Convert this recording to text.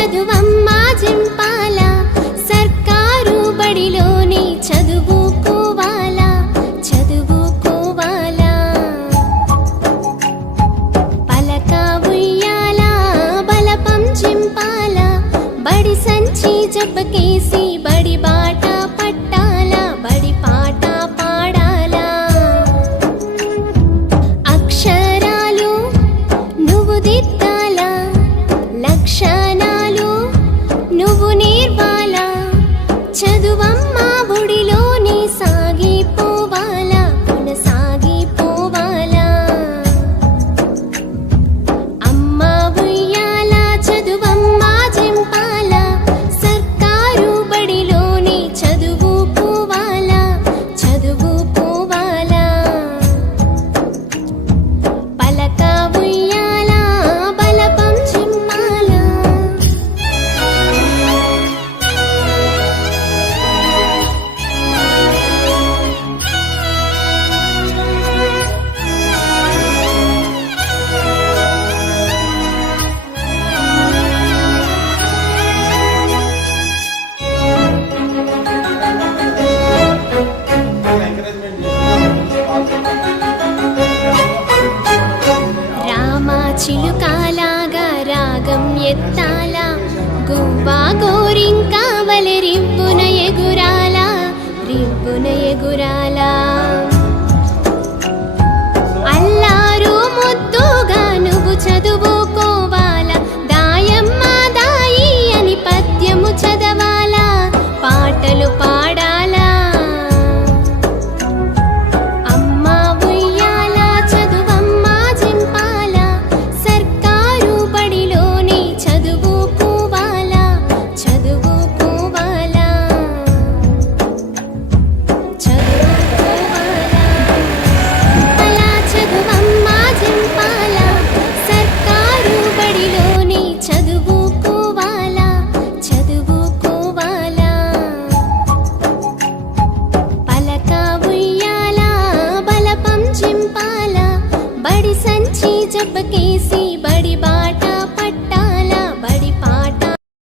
చదువమ్మ జింపాల సర్కారు బడిలోని చదువుకోవాలా చదువుకోవాలా పలక ఉయ్యాల బలపం జింపాల బడి సంచి జబ్బకేసి బడి బాట పట్టాల బడి పాట పాడాలా అక్షరాలు నువ్వు దిద్దాలా లక్షణాలు నువ్వు నేర్వాలా చదువమ్మ బడిలోని సాగిపోవాలా కొనసాగిపోవాలా అమ్మ ఉయ్యాల చదువమ్మ జింపాల సర్కారు బడిలోని చదువుకోవాలా చదువుకోవాలా పలక ఉయ్యాల బలపం జింపాల రామ చిలుకాలాగా రాగం ఎత్తాలా గువ్వా గోరింకా వలె రిబ్బున ఎగురాలా రిబ్బున ఎగురాలా అల్లారు ముద్దుగా నువ్వు చదువుకోవాలా దాయమ్మ దాయి అని పద్యము చదవాలా పాటలు పాడాలా అమ్మ ఉయ్యాల చదువమ్మ జింపాల సర్కారు బడిలోని చదువుకోవాలా చదువుకోవాలా చదువుకోవాలా అలా చదువమ్మ జింపాల సర్కారు బడిలోని చదువుకోవాలా చదువుకోవాలా పలక ఉయ్యాల బలపం జింపాల బడి సంచి జబ్బకేసి